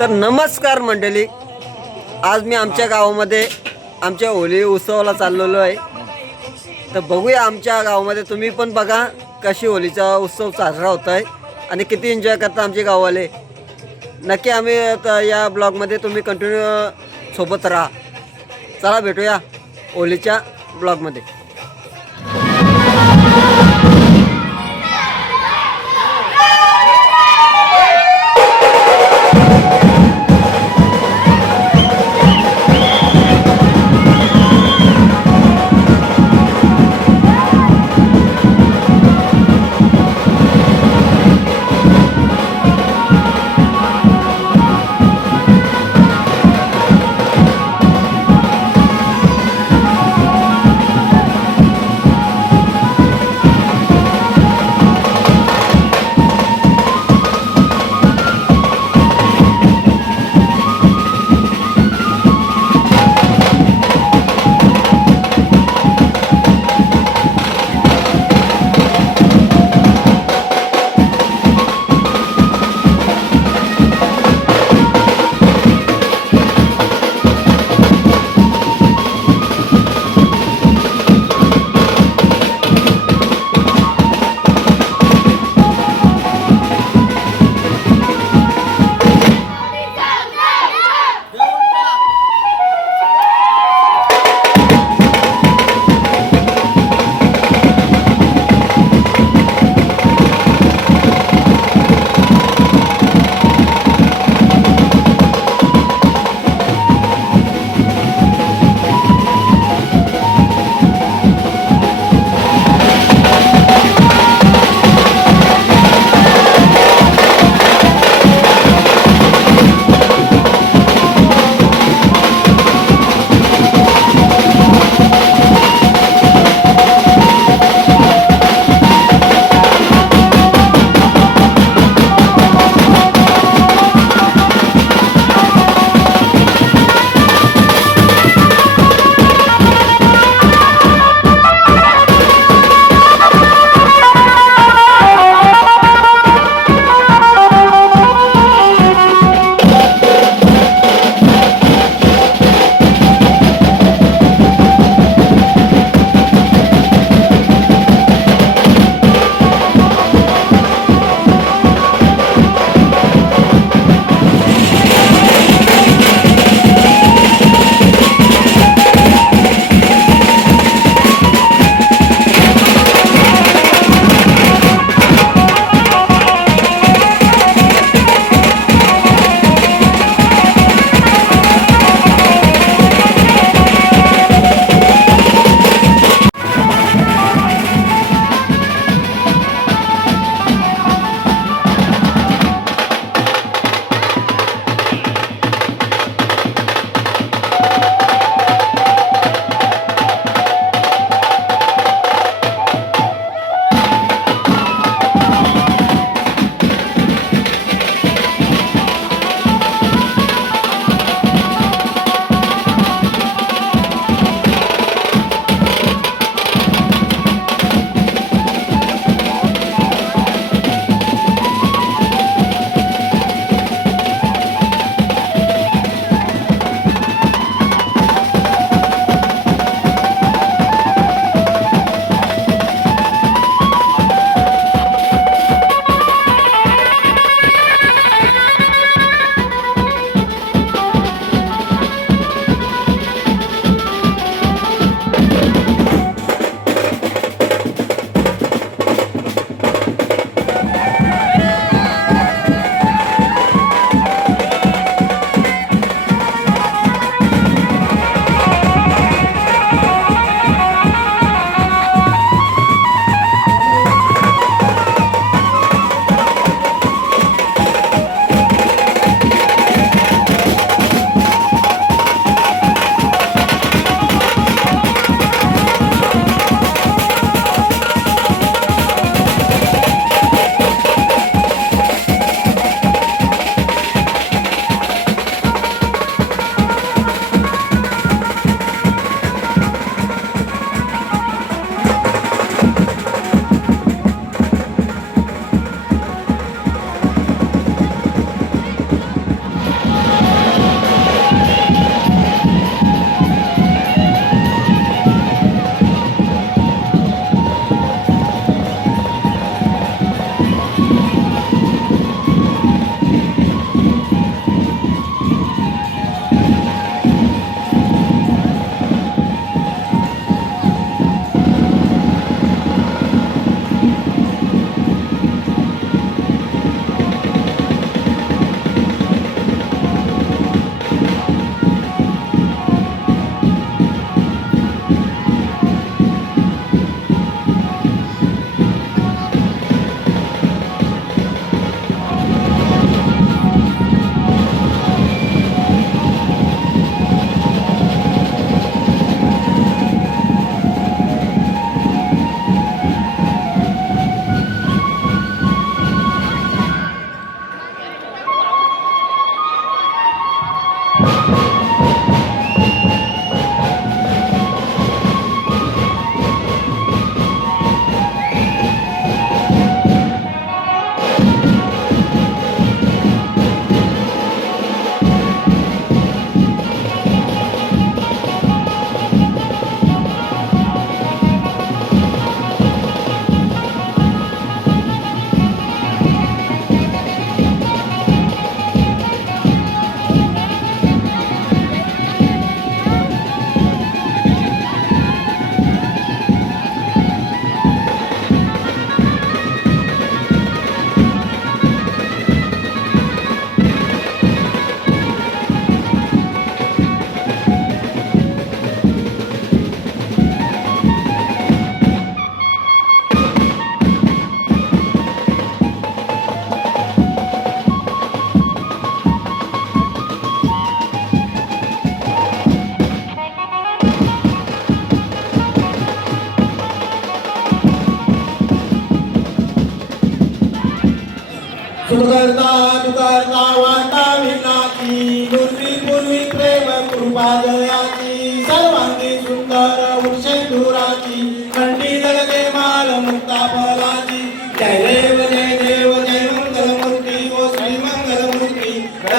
तर नमस्कार मंडळी, आज मी आमच्या गावामध्ये आमच्या होळी उत्सवाला चाललेलो आहे. तर बघूया आमच्या गावामध्ये, तुम्ही पण बघा कशी होळीचा उत्सव साजरा होत आहे आणि किती एन्जॉय करता आमचे गाववाले. नक्की आम्ही या ब्लॉगमध्ये तुम्ही कंटिन्यू सोबत राहा. चला भेटूया होळीच्या ब्लॉगमध्ये.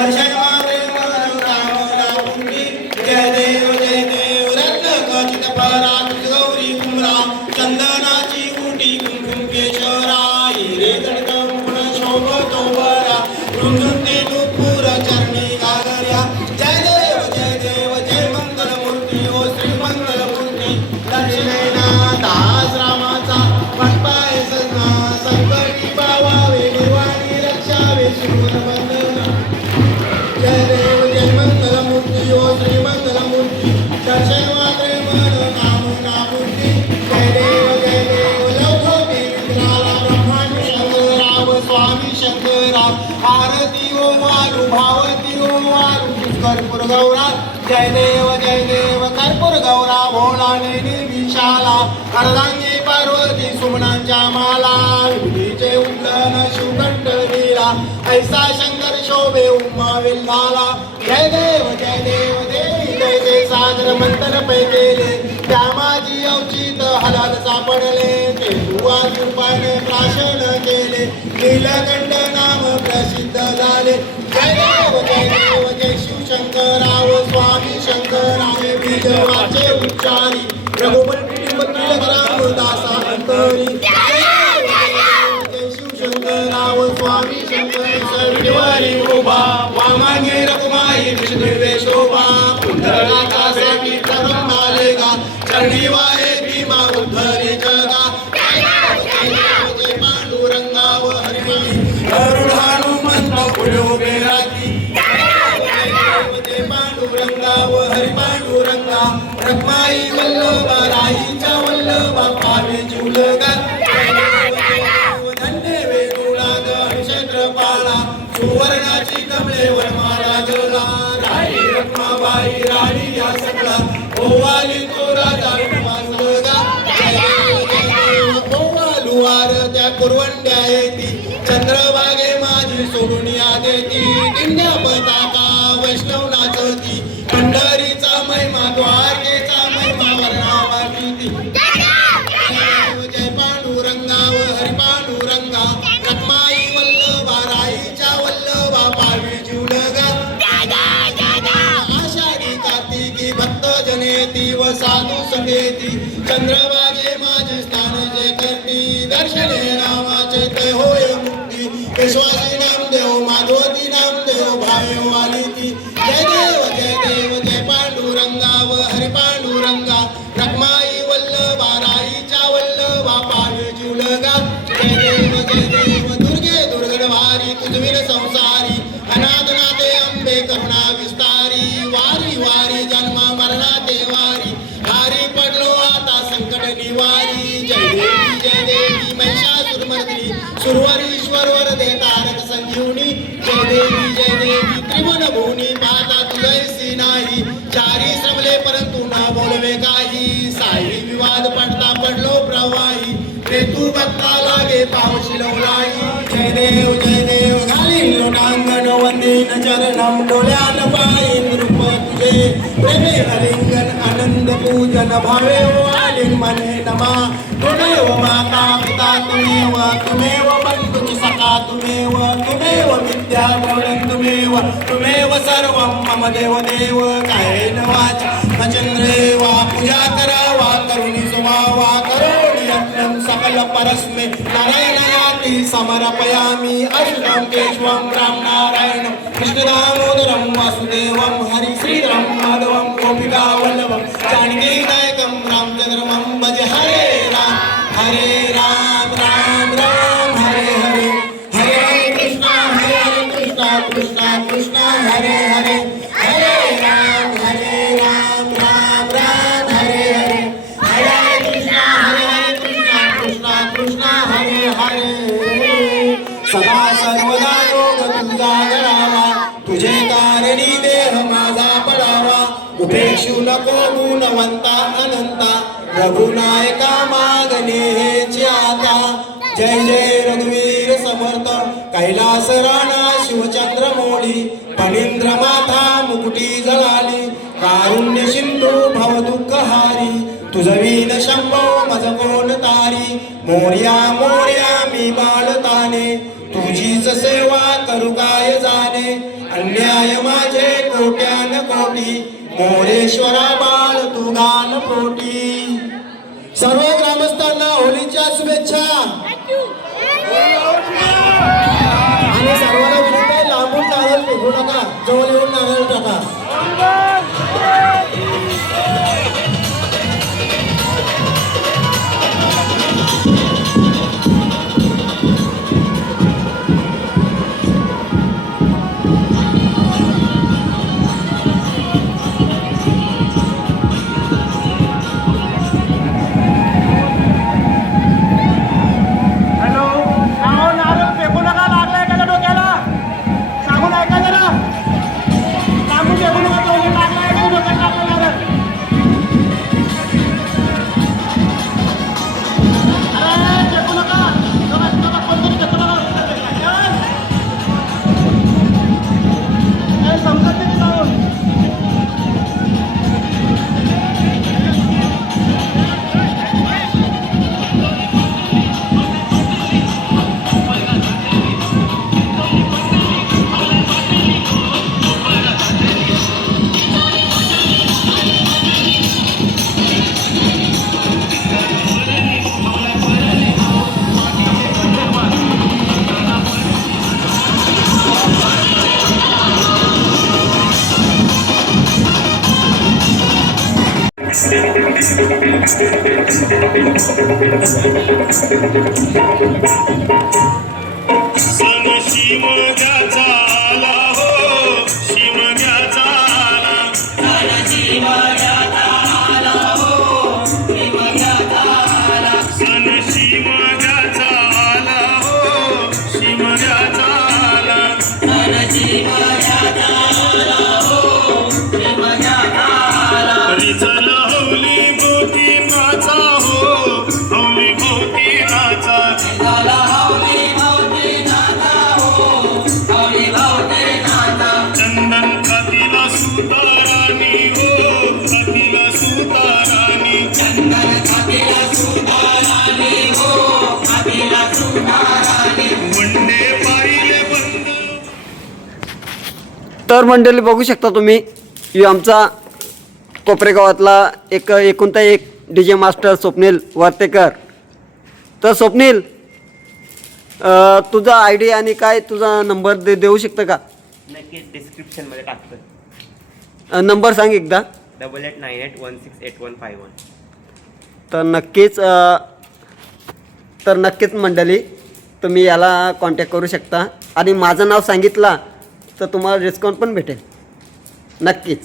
दर्शन मात्रे मन कामना पूर्ती जय देव रत्न खचित परा गौरी कुमरा चंदनाची उटी कुंकुम केशरा हिरे जडक मुकुट शोभतो बरा रुंजुंटी नुपुर चरणी गागर्या जय देव जय मंगल मूर्ती ओ श्री मंगल मूर्ती दक्षिणेना दास रामाचा पाय सजना संकटी पावावे निर्वाणी रक्षावे सुर बंधना जय देव जय मंगल मूर्ती ओ श्री मंगल मूर्ती दर्शन मात्रे मन कामना पूर्ती जय देव लौकिक मित्राला ब्रह्मांड शंकराव स्वामी शंकराव आरती ओ वालू भावती ओ वालू कर्पूर गौरा जय देव कर्पूर गौरा भोला नेनी विशाला अर्धांगी पार्वती सुमनांच्या माला विधीचे उल्लन शिवकंठ नीला ऐसा शंकर शोभे उमा विल्लाला जय देव देवी जय सागर मंथन पैकेले त्या माझी अवचित हलाल सापडले ते दुवा कृपाने प्राशन केले नीलकंठ नाम प्रसिद्ध झाले जय देव जय शिवशंकराव स्वामी शंकराव बीज वाचे उच्चारी रघुपती रामदासा अंतरी जय शिवशंकराव स्वामी शंकर सर्वरी उभा वामागे रघुमाई विष्णुवे शोभा पुंडराकासाठी ब्रह्मालेगा चरणी वाहे भीमा उद्धरी जगा जय पांडुरंगाव हरिमाई अरुण हनुमंत पुढे उभे राखी जय पांडुरंगाव हरि पांडुरंगा रखमाई वल्लभा राईच्या वल्लभा पावे जीवलगा धन्य वेणुलाग क्षेत्रपाला सुवर्णाची कमळे वनमाला जला राणी रखमाबाई राणी या सगळा ओवाली तो राजा रखमासलगा ओवालू आरत्या कुरवंड्या येती चंद्रभागे माझी सोडून या देती दिंड्या पताका वैष्णव नाचती पंढरीचा महिमा द्वारकेचा महिमा वर्णावा किती जय पांडुरंगाव हरि पांडुरंगा रखमाई वल्लभा राईच्या वल्लभा पावी जीवलगा आषाढी कार्तिकी भक्त जनेती व साधू सभेती चंद्रभागे माझे स्थान जे करती दर्शने नामाचे ते होय मुक्ती विश्वासी नामदेव माधवती नामदेव भावे वालिती जय देव जय पांडुरंगाव हरि पांडुरंगा रखमाई वल्लभा राईच्या वल्लभा पावे जीवलगा जय देव दुर्गे दुर्गडवारी तुझविन संसारी अनाथनाथे अंबे करुणा विस्तारी वारी वारी जन्म मरणा देवारी हारी पडलो आता संकट निवारी जय देवी महिषासुरमर्दिनी सुरवरीश्वर वरदे तारक संजीवनी जय देवी त्रिभुवन भुवनी पाहता तुझैसी नाही चारी श्रमले परंतु न बोलवे काही साई विवाद पडता पडलो प्रवाही रे तू भक्ता लागे पावशी लवलाई जय देव घालीन लोटांगण वंदीन चरणम डोळ्यान पायीन रूप तुझे प्रेमे हरिंगण आनंद पूजन भावे वालीन मने नमा तुमेव माता पिता तुमेव बंधुची सखा तुमेव विद्या गौरं तुमेव सर्वं मम देव कायेन वाचा नचंद्रे वा पूजा करावा करुणी स्वभावा करोणी यज्ञं सकल परस्मे नारायणयाति समर्पयामि अच्युतं केशवं राम नारायणं कृष्णदामोदरं वासुदेवं हरि श्रीराम माधवं गोपिका वल्लभं जानकीनायकं रामचंद्रमं भज हरे राम राम राम हरे हरे कृष्णा कृष्णा हरे हरे राम राम राम हरे हरे कृष्णा कृष्णा हरे हरे सदा सर्वदा योग तुझा गणावा तुझे कारणी देह माझा पडावा उपेक्षू नको गुणवंता अनंता रघुनायका मागणे हेची आता जय जय रघुवीर समर्थ कैलास राणा शिवचंद्र मोळी फणींद्र माथा मुकुटी जळाली कारुण्य सिंधू भव दुःख हारी तुझवीन शंभो मज कोण तारी मोर्या मोर्या मी बाळताने तुझीच सेवा करू काय जाणे अन्या गाय माझे कोट्यान कोटी मोरेश्वरा बाळ तू गान पोटी. सर्व ग्रामस्थांना होळीच्या शुभेच्छा आणि सर्वांना विनंती आहे, लांबून नारळ फेकू नका, जवळ येऊन नारळ टाका. सन शिमग्याचा आला हो, शिमग्याचा आला. सन शिमग्याचा आला हो, शिमग्याचा आला. सन शिमग्याचा आला हो, शिमग्याचा आला. सन शिमग्याचा आला हो, शिमग्याचा आला. रिचल हौली भोवती नाचा हो, हौली भोवती नाचा. चंदन खातीला सुतारानी हो, खातीला सुतारानी. चंदन खातीला सुतारानी हो, खातीला सुतारानी. वंडे पाहिले बंद. तर मंडळी बघू शकता तुम्ही, ही आमचा कोपरे गावातला एकुलता एक DJ मास्टर स्वप्नील वर्तेकर. तर स्वप्नील, तुझा ID आणि काय तुझा नंबर देऊ शकतं का? नक्कीच डिस्क्रिप्शनमध्ये टाकतो. नंबर सांग एकदा. 8898168151. तर नक्कीच मंडळी तुम्ही याला कॉन्टॅक्ट करू शकता आणि माझं नाव सांगितलं तर तुम्हाला डिस्काउंट पण भेटेल नक्कीच.